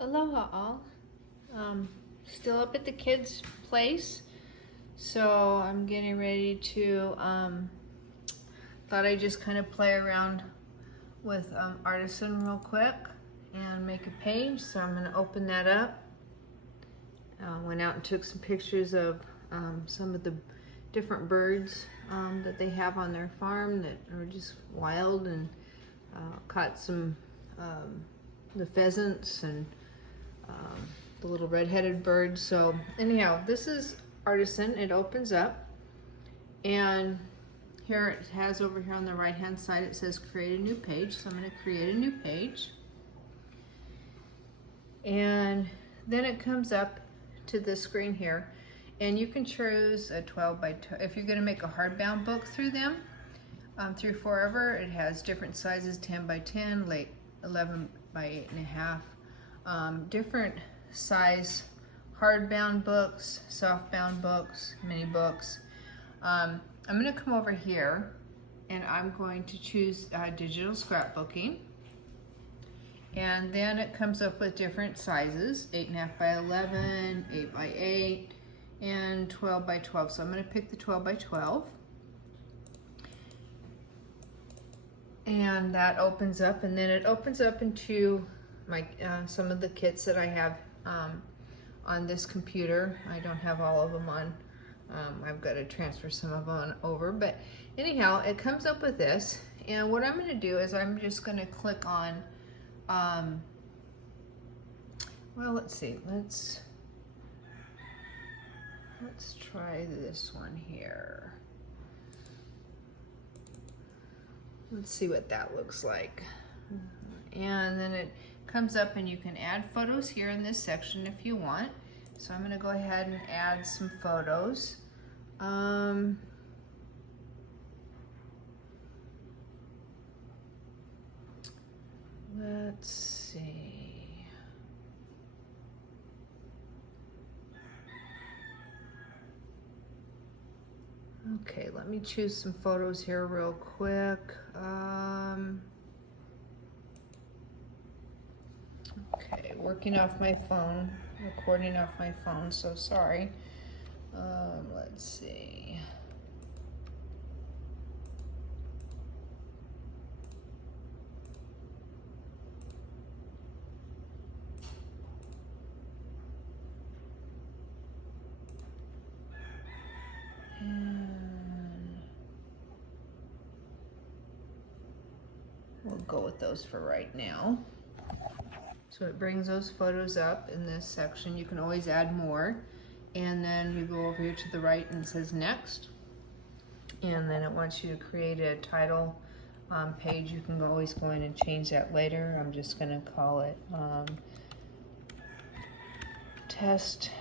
Aloha all. Still up at the kids' place, so I'm getting ready to, thought I'd just kind of play around with Artisan real quick and make a page. So I'm gonna open that up. Went out and took some pictures of some of the different birds that they have on their farm that are just wild, and caught some the pheasants and the little red-headed birds. So anyhow, this is Artisan. It opens up, and here it has over here on the right hand side, it says create a new page. So I'm going to create a new page, and then it comes up to this screen here, and you can choose a 12 by 12 if you're going to make a hardbound book through them. Through Forever, it has different sizes, 10 by 10, like 11 by 8.5, different size hardbound books, softbound books, mini books. I'm going to come over here and I'm going to choose digital scrapbooking, and then it comes up with different sizes, 8.5 by 11, 8 by 8, and 12 by 12. So I'm going to pick the 12 by 12. And that opens up, and then it opens up into my some of the kits that I have on this computer. I don't have all of them on. I've got to transfer some of them over, but anyhow, it comes up with this. And what I'm going to do is I'm just going to click on. Well, let's see. Let's try this one here. Let's see what that looks like. And then it comes up, and you can add photos here in this section if you want. So I'm going to go ahead and add some photos. Let's see. Okay, let me choose some photos here real quick. Okay, working off my phone, recording off my phone, so sorry. Let's see. And we'll go with those for right now. So it brings those photos up in this section. You can always add more. And then you go over here to the right and it says next. And then it wants you to create a title page. You can always go in and change that later. I'm just going to call it test.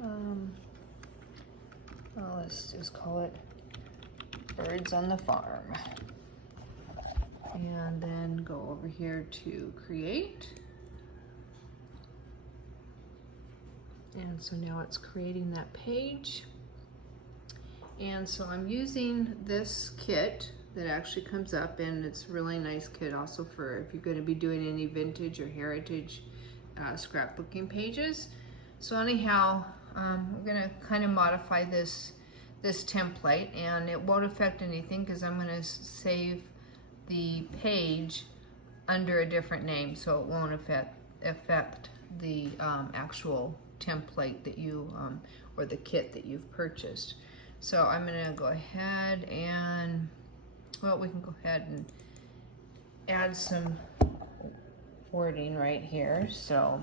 Well, let's just call it Birds on the Farm. And then go over here to create. And so now it's creating that page. And so I'm using this kit that actually comes up, and it's a really nice kit also for if you're going to be doing any vintage or heritage scrapbooking pages. So anyhow, we're going to kind of modify this template, and it won't affect anything because I'm going to save the page under a different name, so it won't affect the actual template that you or the kit that you've purchased. So I'm going to go ahead and, well, we can go ahead and add some wording right here. So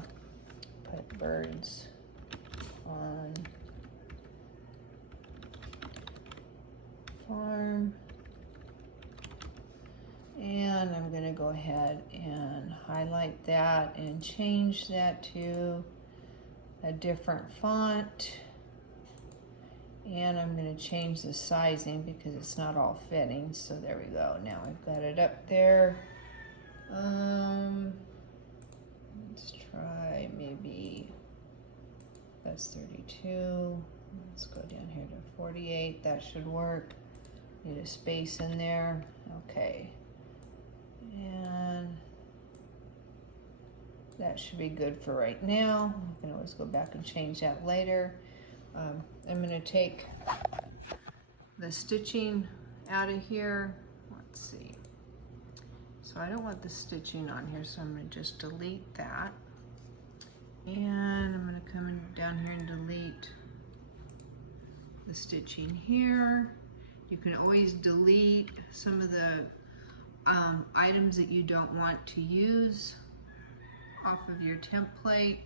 put birds on farm. And I'm going to go ahead and highlight that and change that to a different font. And I'm going to change the sizing because it's not all fitting. So there we go. Now I've got it up there. Let's try maybe, that's 32. Let's go down here to 48. That should work. Need a space in there. Okay. And that should be good for right now. I can always go back and change that later. I'm going to take the stitching out of here. Let's see. So I don't want the stitching on here, so I'm going to just delete that. And I'm going to come down here and delete the stitching here. You can always delete some of the items that you don't want to use off of your template.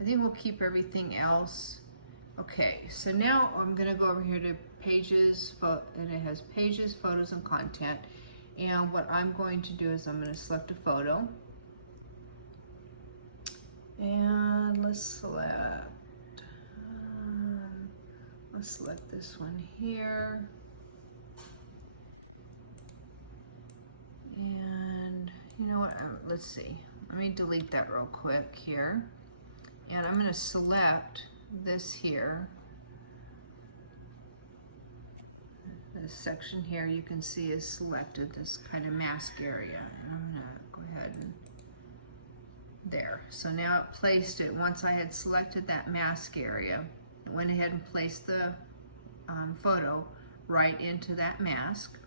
I think we'll keep everything else. Okay, so now I'm going to go over here to pages, and it has pages, photos, and content. And what I'm going to do is I'm going to select a photo. And let's select this one here. And you know what, let's see. Let me delete that real quick here. And I'm going to select this here. This section here you can see is selected, this kind of mask area. And I'm going to go ahead and there. So now it placed it, once I had selected that mask area, it went ahead and placed the photo right into that mask.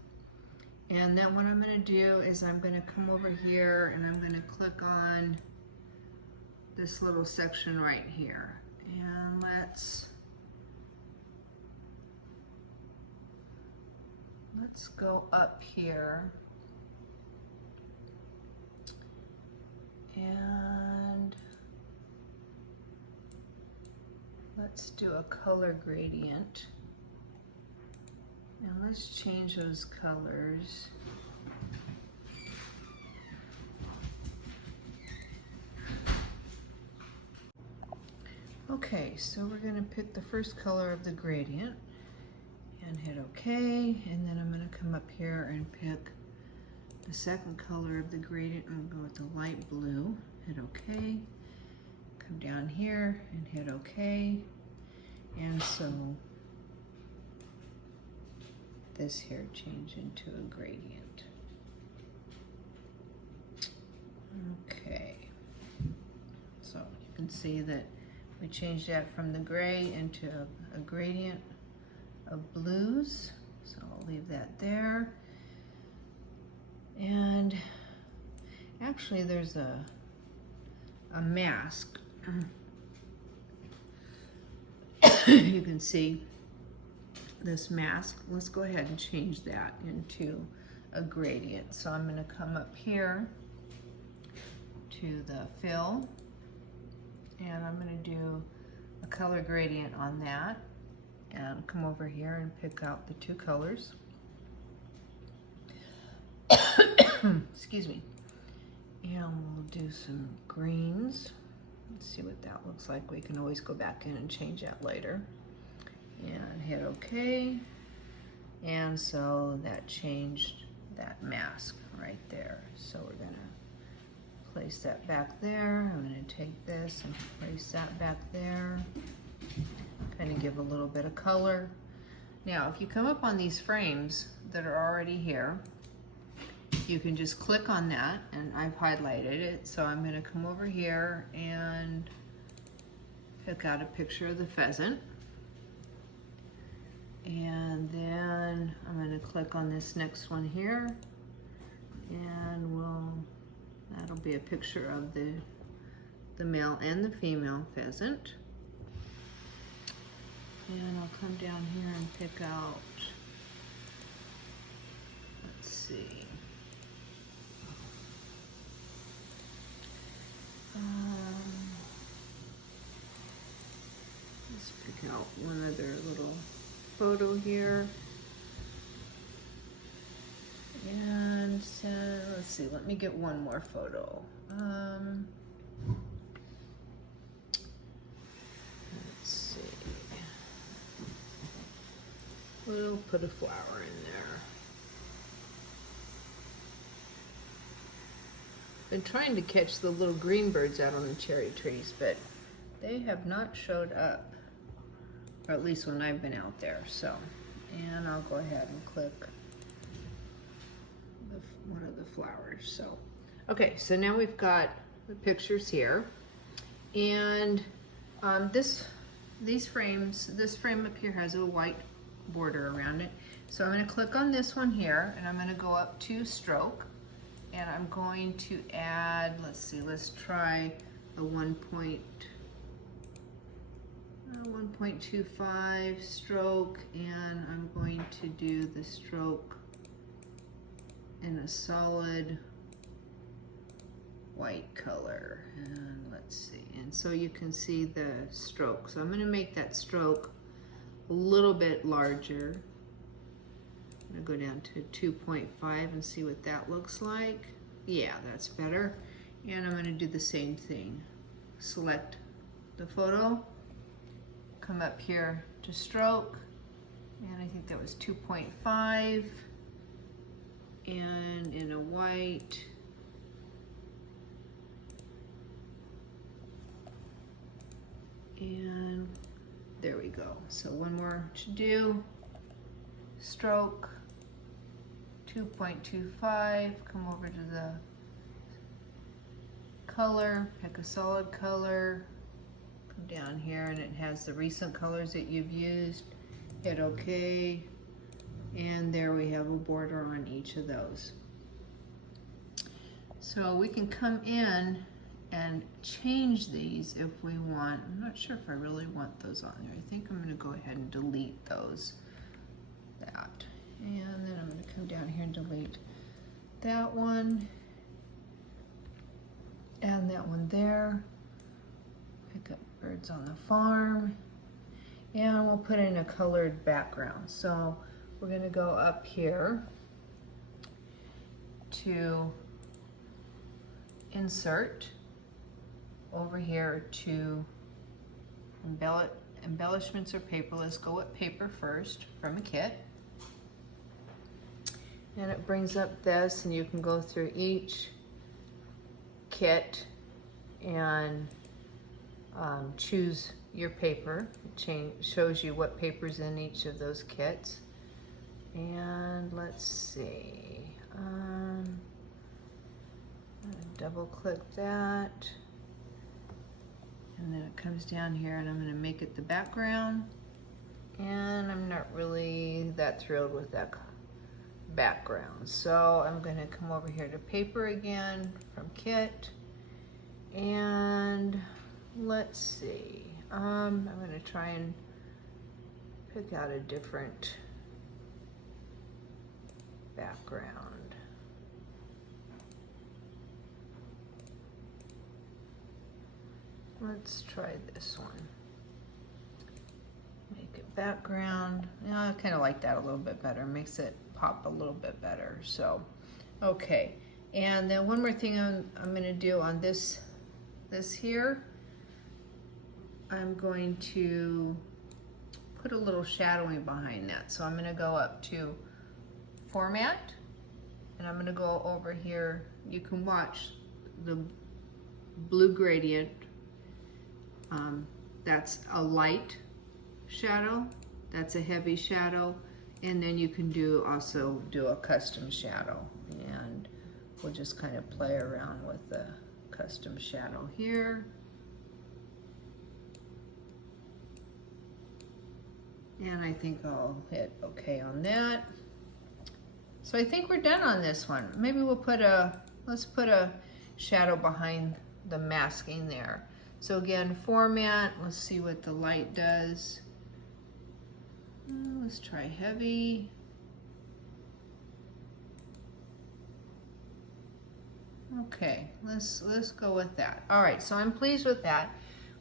And then what I'm going to do is I'm going to come over here and I'm going to click on this little section right here. And let's go up here. And let's do a color gradient. Now let's change those colors. Okay, so we're going to pick the first color of the gradient and hit OK, and then I'm going to come up here and pick the second color of the gradient and go with the light blue, hit OK, come down here and hit OK, and so this here change into a gradient. Okay, so you can see that we changed that from the gray into a gradient of blues, so I'll leave that there. And actually there's a mask. You can see this mask. Let's go ahead and change that into a gradient. So I'm going to come up here to the fill, and I'm going to do a color gradient on that, and come over here and pick out the two colors. Excuse me. And we'll do some greens. Let's see what that looks like. We can always go back in and change that later. And hit OK. And so that changed that mask right there. So we're going to place that back there. I'm going to take this and place that back there. Kind of give a little bit of color. Now, if you come up on these frames that are already here, you can just click on that, and I've highlighted it. So I'm going to come over here and pick out a picture of the pheasant. And then I'm going to click on this next one here, and that'll be a picture of the male and the female pheasant. And I'll come down here and pick out, let's see, let's pick out one other little photo here. And let's see, let me get one more photo. Let's see. We'll put a flower in there. Been trying to catch the little green birds out on the cherry trees, but they have not showed up, or at least when I've been out there. So, and I'll go ahead and click one of the flowers. So, okay, so now we've got the pictures here. And these frames, this frame up here has a white border around it. So I'm going to click on this one here, and I'm going to go up to stroke, and I'm going to add, let's see, let's try a 1.25 stroke, and I'm going to do the stroke in a solid white color. And let's see, and so you can see the stroke. So I'm going to make that stroke a little bit larger. I'm going to go down to 2.5 and see what that looks like. Yeah, that's better. And I'm going to do the same thing. Select the photo, come up here to stroke, and I think that was 2.5, and in a white. And there we go. So one more to do. Stroke, 2.25, come over to the color, pick a solid color, come down here, and it has the recent colors that you've used. Hit OK, and there we have a border on each of those. So we can come in and change these if we want. I'm not sure if I really want those on there. I think I'm going to go ahead and delete those. And then I'm going to come down here and delete that one and that one there. Pick up birds on the farm, and we'll put in a colored background. So we're going to go up here to insert, over here to embellishments or paper. Let's go with paper first from a kit. And it brings up this, and you can go through each kit and choose your paper. It shows you what paper's in each of those kits. And let's see, double click that, and then it comes down here, and I'm going to make it the background. And I'm not really that thrilled with that background, so I'm going to come over here to paper again from kit, and let's see, I'm going to try and pick out a different background. Let's try this one. Make it background. Yeah, I kind of like that a little bit better. Makes it pop a little bit better. So, okay. And then one more thing I'm going to do on this here. I'm going to put a little shadowing behind that. So I'm going to go up to Format, and I'm going to go over here. You can watch the blue gradient. That's a light shadow, that's a heavy shadow, and then you can also do a custom shadow, and we'll just kind of play around with the custom shadow here. And I think I'll hit OK on that. So I think we're done on this one. Maybe we'll let's put a shadow behind the masking there. So again, Format, let's see what the light does. Let's try heavy. Okay, let's go with that. All right, so I'm pleased with that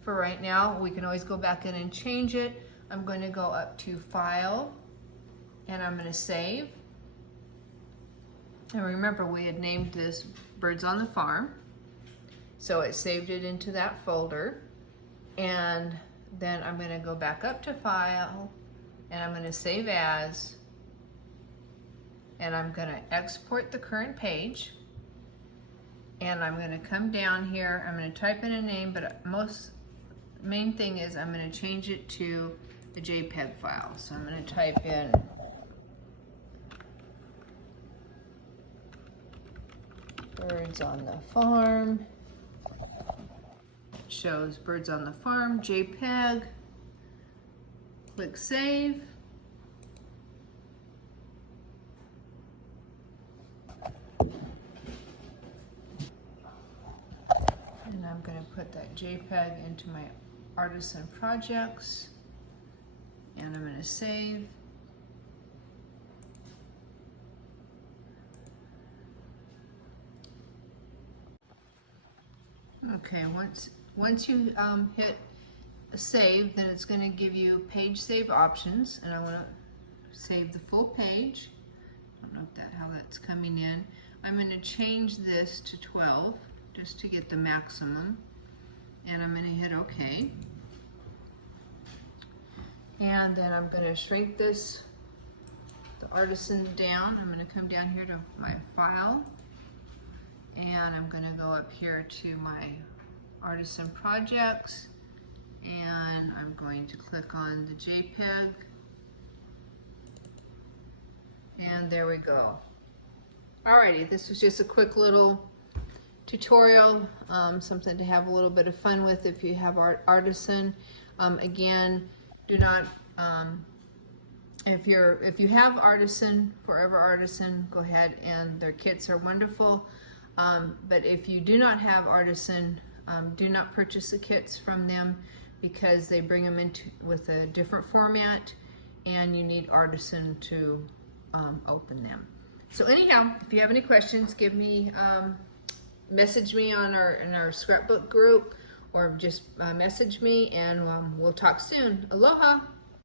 for right now. We can always go back in and change it. I'm going to go up to File, and I'm going to save. And remember, we had named this Birds on the Farm. So it saved it into that folder, and then I'm going to go back up to File, and I'm going to Save As, and I'm going to export the current page, and I'm going to come down here. I'm going to type in a name, but main thing is I'm going to change it to a JPEG file. So I'm going to type in Birds on the Farm. shows birds on the farm, JPEG. Click save. And I'm going to put that JPEG into my Artisan projects. And I'm going to save. Okay, once you hit save, then it's going to give you page save options, and I want to save the full page. I don't know how that's coming in. I'm going to change this to 12 just to get the maximum, and I'm going to hit OK. And then I'm going to shrink this, the Artisan, down. I'm going to come down here to my file, and I'm going to go up here to my Artisan projects, and I'm going to click on the JPEG, and there we go. Alrighty, this was just a quick little tutorial, something to have a little bit of fun with if you have Artisan. Again, do not, if you have Artisan, Forever Artisan, go ahead, and their kits are wonderful. But if you do not have Artisan, do not purchase the kits from them, because they bring them with a different format, and you need Artisan to open them. So anyhow, if you have any questions, give me, message me in our scrapbook group, or just message me, and we'll talk soon. Aloha!